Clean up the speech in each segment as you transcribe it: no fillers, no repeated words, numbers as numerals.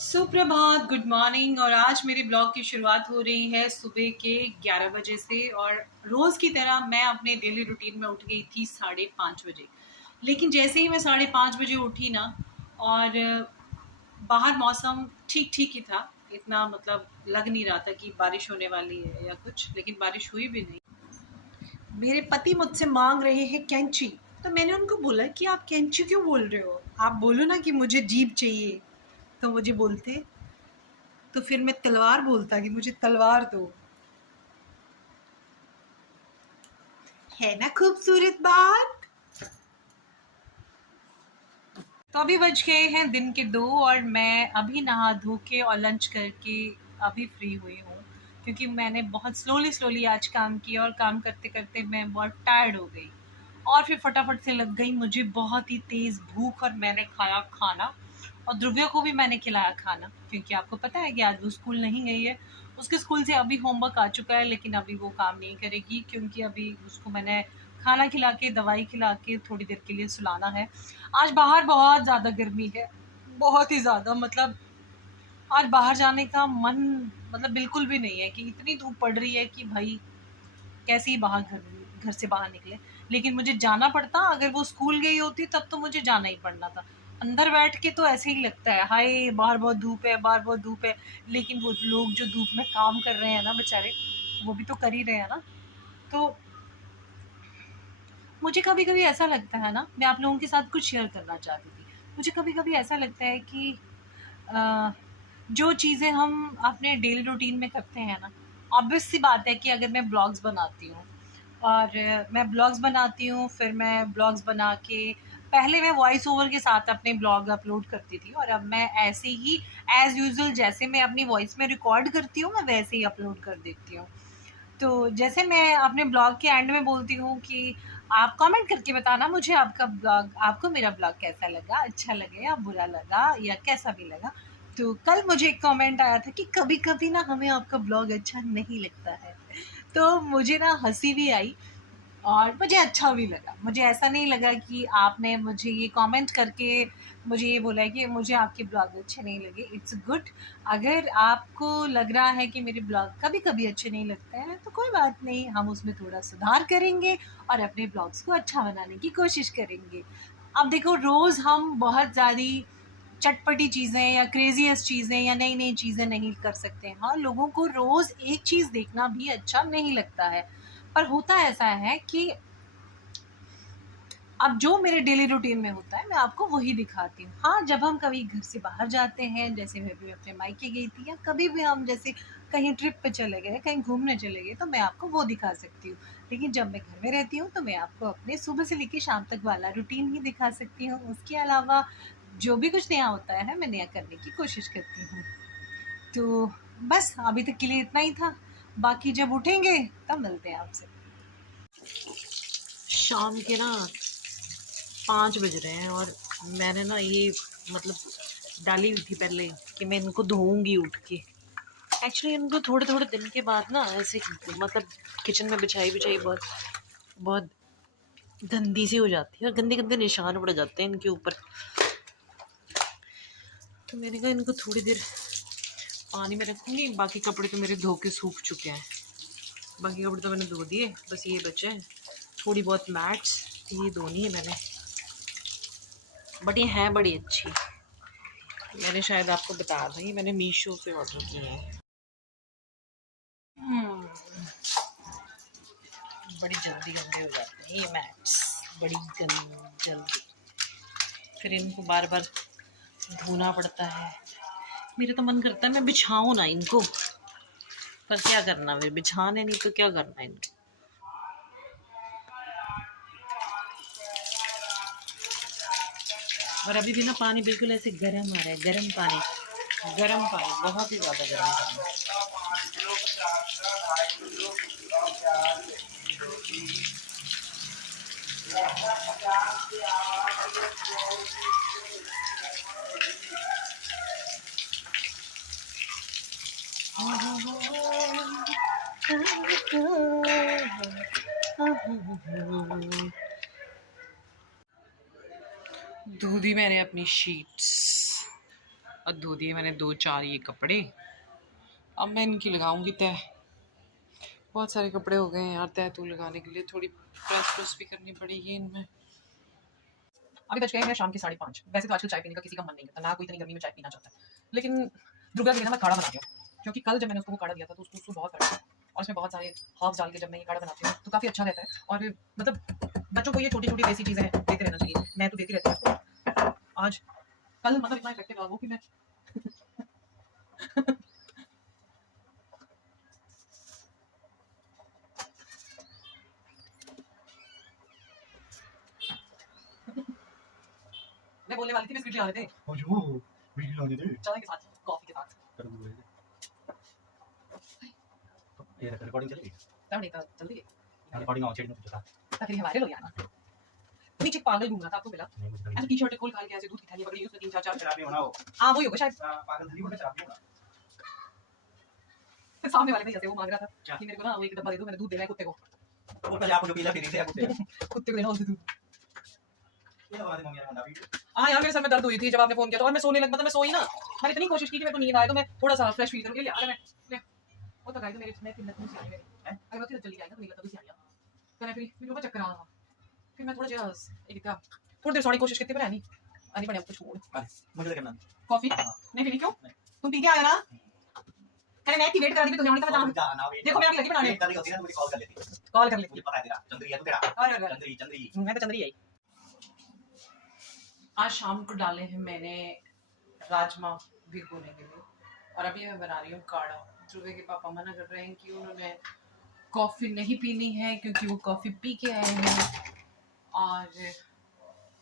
सुप्रभात, good morning. और आज मेरे ब्लॉग की शुरुआत हो रही है सुबह के 11 बजे से। और रोज़ की तरह मैं अपने डेली रूटीन में उठ गई थी 5:30 बजे। लेकिन जैसे ही मैं 5:30 बजे उठी ना, और बाहर मौसम ठीक ठीक ही था। इतना मतलब लग नहीं रहा था कि बारिश होने वाली है या कुछ, लेकिन बारिश हुई भी नहीं। मेरे पति मुझसे मांग रहे हैं कैंची। तो मैंने उनको बोला कि आप कैंची क्यों बोल रहे हो, आप बोलो ना कि मुझे जीप चाहिए। तो मुझे बोलते, तो फिर मैं तलवार बोलता कि मुझे तलवार दो। है ना खूबसूरत बात। तो अभी बज गए हैं दिन के 2, और मैं अभी नहा धो के और लंच करके अभी फ्री हुई हूँ, क्योंकि मैंने बहुत स्लोली स्लोली आज काम किया और काम करते करते मैं बहुत टायर्ड हो गई। और फिर फटाफट से लग गई मुझे बहुत ही तेज़ भूख, और मैंने खाया खाना। और ध्रुव्य को भी मैंने खिलाया खाना, क्योंकि आपको पता है कि आज वो स्कूल नहीं गई है। उसके स्कूल से अभी होमवर्क आ चुका है, लेकिन अभी वो काम नहीं करेगी, क्योंकि अभी उसको मैंने खाना खिला के दवाई खिला के थोड़ी देर के लिए सुलाना है। आज बाहर बहुत ज़्यादा गर्मी है, बहुत ही ज़्यादा। मतलब आज बाहर जाने का मन मतलब बिल्कुल भी नहीं है, कि इतनी धूप पड़ रही है कि भाई कैसे ही बाहर घर घर से बाहर निकले। लेकिन मुझे जाना पड़ता, अगर वो स्कूल गई होती तब तो मुझे जाना ही पड़ना था। अंदर बैठ के तो ऐसे ही लगता है हाय बाहर बहुत धूप है, बाहर बहुत धूप है। लेकिन वो लोग जो धूप में काम कर रहे हैं ना बेचारे, वो भी तो कर ही रहे हैं ना। तो मुझे कभी कभी ऐसा लगता है ना, मैं आप लोगों के साथ कुछ शेयर करना चाहती थी। मुझे कभी कभी ऐसा लगता है कि अ, जो चीज़ें हम अपने डेली रूटीन में करते हैं ना, ऑब्वियस सी बात है कि अगर मैं ब्लॉग्स बनाती हूँ, और मैं ब्लॉग्स बनाती हूँ, फिर मैं ब्लॉग्स बना के पहले मैं वॉइस ओवर के साथ अपने ब्लॉग अपलोड करती थी, और अब मैं ऐसे ही एज़ यूजुअल जैसे मैं अपनी वॉइस में रिकॉर्ड करती हूँ, मैं वैसे ही अपलोड कर देती हूँ। तो जैसे मैं अपने ब्लॉग के एंड में बोलती हूँ कि आप कमेंट करके बताना मुझे आपका ब्लॉग, आपको मेरा ब्लॉग कैसा लगा, अच्छा लगे या बुरा लगा या कैसा भी लगा। तो कल मुझे एक कमेंट आया था कि कभी कभी ना हमें आपका ब्लॉग अच्छा नहीं लगता है। तो मुझे ना हंसी भी आई, और मुझे अच्छा भी लगा। मुझे ऐसा नहीं लगा कि आपने मुझे ये कमेंट करके मुझे ये बोला है कि मुझे आपके ब्लॉग अच्छे नहीं लगे। It's good. अगर आपको लग रहा है कि मेरे ब्लॉग कभी कभी अच्छे नहीं लगते हैं, तो कोई बात नहीं, हम उसमें थोड़ा सुधार करेंगे और अपने ब्लॉग्स को अच्छा बनाने की कोशिश करेंगे। अब देखो, रोज़ हम बहुत ज़्यादा चटपटी चीज़ें या क्रेजीएस्ट चीज़ें या नई नई चीज़ें नहीं कर सकते। हाँ, लोगों को रोज़ एक चीज़ देखना भी अच्छा नहीं लगता है। पर होता ऐसा है कि अब जो मेरे डेली रूटीन में होता है मैं आपको वही दिखाती हूँ। हाँ, जब हम कभी घर से बाहर जाते हैं, जैसे मैं भी अपने मायके गई थी, या कभी भी हम जैसे कहीं ट्रिप पे चले गए, कहीं घूमने चले गए, तो मैं आपको वो दिखा सकती हूँ। लेकिन जब मैं घर में रहती हूँ तो मैं आपको अपने सुबह से लेके शाम तक वाला रूटीन ही दिखा सकती हूँ। उसके अलावा जो भी कुछ नया होता है मैं नया करने की कोशिश करती हूँ। तो बस अभी तक के लिए इतना ही था। बाकी जब उठेंगे तब मिलते हैं आपसे। शाम के ना 5 बज रहे हैं, और मैंने ना ये मतलब डाली हुई थी पहले कि मैं इनको धोऊंगी उठ के। एक्चुअली इनको थोड़े थोड़े दिन के बाद ना ऐसे मतलब किचन में बिछाई बिछाई बहुत बहुत गंदी सी हो जाती है, और गंदे गंदे निशान पड़ जाते हैं इनके ऊपर। तो मैंने कहा इनको थोड़ी देर पानी में रखूँगी। बाकी कपड़े तो मेरे धो के सूख चुके हैं, बाकी कपड़े तो मैंने धो दिए, बस ये बचे हैं थोड़ी बहुत मैट्स, ये धोनी है मैंने। बट ये हैं बड़ी अच्छी, मैंने शायद आपको बता था, ये मैंने मीशो से ऑर्डर किए हैं। बड़ी जल्दी गंदे हो जाते हैं ये मैट्स, बड़ी जल्दी। फिर इनको बार बार धोना पड़ता है। मेरा तो मन करता है मैं बिछाऊँ ना इनको, पर क्या करना, फिर बिछाने नहीं तो क्या करना इनको। और अभी भी ना पानी बिल्कुल ऐसे गर्म आ रहा है, गर्म पानी, गर्म पानी, बहुत ही ज़्यादा गर्म पानी। धो दी मैंने अपनी शीट्स, अब धो दिए मैंने 2-4 ये कपड़े। अब मैं इनकी लगाऊंगी तह। बहुत सारे कपड़े हो गए हैं यार तह तू लगाने के लिए, थोड़ी प्रेस भी करनी पड़ेगी इनमें। अभी बज गए हैं शाम के 5:30। वैसे तो आजकल चाय पीने का किसी का मन नहीं करता, ना कोई इतनी गर्मी में चाय पीना चाहता है, लेकिन दुर्गा के लिए ना मैं काढ़ा बना दिया, क्योंकि कल जब मैंने उसको काढ़ा दिया था तो उसको बहुत फर्क है। और इसमें बहुत सारे हर्ब्स डाल के जब मैं ये काढ़ा बनाती हूँ तो काफ़ी अच्छा रहता है। और मतलब बच्चों को ये छोटी छोटी देसी चीज़ें देते रहना चाहिए। मैं तो देती रहती हूँ उसको। आज कल मतलब इतना इफेक्टिव रहा वो कि मैं मैं बोलने वाली थी बिस्किट ले आने थे चाय के साथ, कॉफी के साथ। ये रिकॉर्डिंग चलेगी? तब नहीं था जल्दी रिकॉर्डिंग ऑन चेक नहीं था। ताकि हमारे लोग यार नीचे पागल घूम रहा था, आपको मिला ऐसे टी शर्ट खोल के ऐसे दूध की थैली पकड़ी उसमें 3-4 शराबी होना हो। हाँ वही होगा शायद। पागल धनी होना, शराबी होना। सामने वाले भैया से वो मांग रहा था कि मेरे को ना वो एक डब्बा दे दो, मैंने दूध देना है कुत्ते को। और पहले आपको जो पीला फ्री से आपको दे कुत्ते को देना उससे दूध। ये हमारी मम्मी ने मंडा भी। हाँ यार मेरे सर में दर्द हुई थी जब आपने फोन किया, तो और मैं सोने लग, मतलब मैं सोई ना, मैंने इतनी कोशिश की कि मेरे को नींद आए तो मैं थोड़ा सा फ्रेश फील करूँ। ले आ रहा मैं वो तो गाय तो मेरे मैं किल्लत में से आई मेरी है, अगर वो जल्दी आएगा तो मेरी तभी से आया तो फिर मेरे को चक्कर आ रहा, फिर मैं थोड़ा जरा एक था थोड़ी देर सोने की कोशिश करती पर नहीं पड़े आपको छोड़। मुझे करना कॉफी नहीं पीनी क्यों? तुम पी के आया ना, अरे मैं की वेट कर रही थी तुमने आने का जाना वेट देखो मैं अभी लगी बनाने वेट करनी होती है ना, मुझे कॉल कर लेती है। कॉल कर लेती मुझे पता है तेरा चंद्री है तू तेरा। और चंद्री चंद्री मैं तो चंद्री आई। आज शाम को डाले हैं मैंने राजमा भिगोने के लिए, और अभी मैं बना रही हूँ काढ़ा। ध्रुवे के पापा मना कर रहे हैं कि उन्होंने कॉफ़ी नहीं पीनी है क्योंकि वो कॉफ़ी पी के आए हैं, और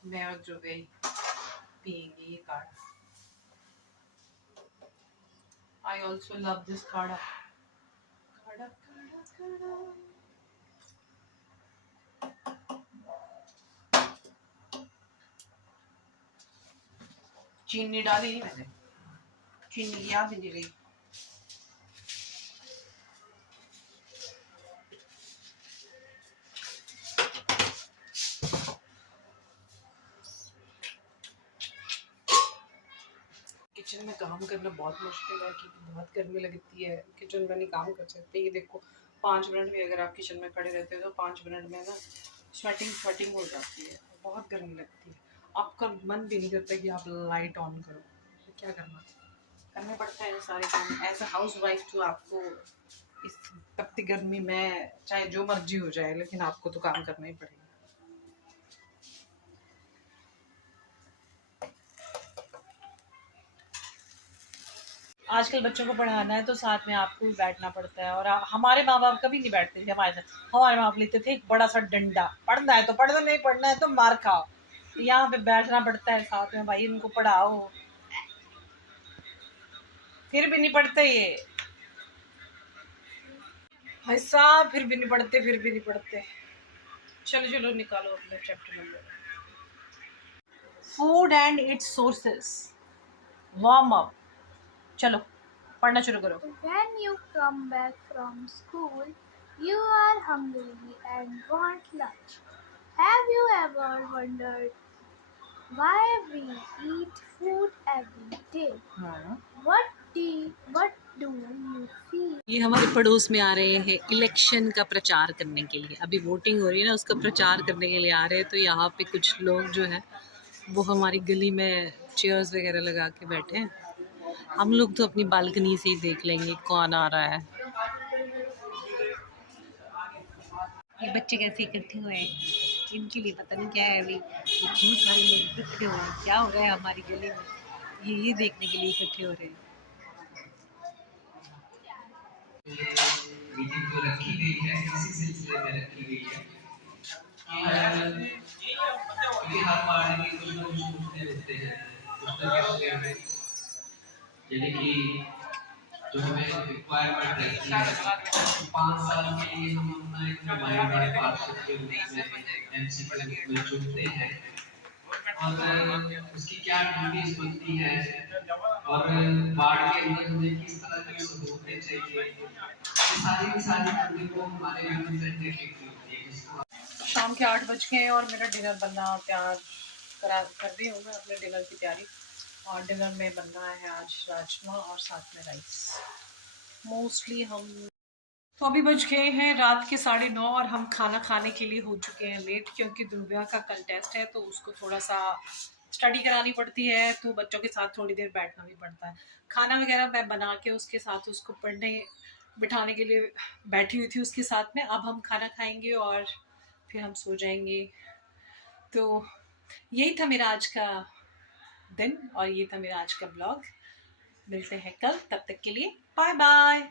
मैं और ध्रुवे पियेंगे ये काढ़ा। आई ऑल्सो लव दिस काढ़ा। काढ़ा काढ़ा काढ़ा। चीनी डाली नहीं मैंने, चीनी याद ही नहीं रही। किचन में काम करना बहुत मुश्किल है क्योंकि बहुत गर्मी लगती है, किचन में नहीं काम कर सकते। ये देखो 5 मिनट भी अगर आप किचन में खड़े रहते हो तो 5 मिनट में ना स्वेटिंग हो जाती है, बहुत गर्मी लगती है। आपका मन भी नहीं करता कि आप लाइट ऑन करो, तो क्या करना पड़ता है सारे काम। एज अ हाउस वाइफ तो आपको इस तपती गर्मी में चाहे जो मर्जी हो जाए लेकिन आपको तो काम करना ही पड़ेगा। आजकल बच्चों को पढ़ाना है तो साथ में आपको भी बैठना पड़ता है, और हमारे माँ बाप कभी नहीं बैठते थे हमारे साथ। हमारे माँ बाप लेते थे एक बड़ा सा डंडा, पढ़ना है तो पढ़ दो, नहीं पढ़ना है तो मार खाओ। यहाँ पे बैठना पड़ता है साथ में, भाई इनको पढ़ाओ, फिर भी नहीं पढ़ते ये भाई साहब, फिर भी नहीं पढ़ते। चलो चलो निकालो अपना chapter number. Food and it's sources, warm up. चलो पढ़ना शुरू करो। When you come back from school, you are hungry and want lunch. Have you ever wondered why we eat food every day? What do you feel? ये हमारे पड़ोस में आ रहे हैं इलेक्शन का प्रचार करने के लिए, अभी वोटिंग हो रही है ना, उसका प्रचार करने के लिए आ रहे हैं। तो यहाँ पे कुछ लोग जो है वो हमारी गली में चेयर्स वगैरह लगा के बैठे हैं। हम लोग तो अपनी बालकनी से ही देख लेंगे कौन आ रहा है। ये बच्चे कैसे इकट्ठे हुए हैं, इनके लिए पता नहीं क्या है अभी, क्यों सारे लोग इकट्ठे हुए हैं, क्या हो रहा है हमारी गली में, ये देखने के लिए इकट्ठे हो रहे हैं। मीटिंग जो रखी गई है इसी सिलसिले में रखी गई है कि हर पार्टी के कुछ ना कुछ मुद्दे होते हैं, यानी कि जो हमें रिक्वायरमेंट रहती है 5 साल के लिए हम अपना एक नुमाइंदा पार्षद के रूप में एमसी के रूप में चुनते हैं, और उसकी क्या ड्यूटीज बनती है और वार्ड के अंदर हमें किस तरह की सहूलतें चाहिए, ये सारी चीज़ों को हमारे रिप्रेजेंटेटिव की होती है। शाम के 8 बज गए हैं और मेरा डिनर बनना तैयार कर रही हूँ मैं अपने डिनर की तैयारी। और डिनर में बनना है आज राजमा और साथ में राइस। मोस्टली हम तो अभी बज गए हैं रात के 9:30 और हम खाना खाने के लिए हो चुके हैं लेट, क्योंकि ध्रुव्या का कल टेस्ट है तो उसको थोड़ा सा स्टडी करानी पड़ती है, तो बच्चों के साथ थोड़ी देर बैठना भी पड़ता है। खाना वगैरह मैं बना के उसके साथ उसको पढ़ने बिठाने के लिए बैठी हुई थी उसके साथ में। अब हम खाना खाएंगे और फिर हम सो जाएंगे। तो यही था मेरा आज का दिन और ये था मेरा आज का ब्लॉग। मिलते हैं कल, तब तक के लिए बाय बाय।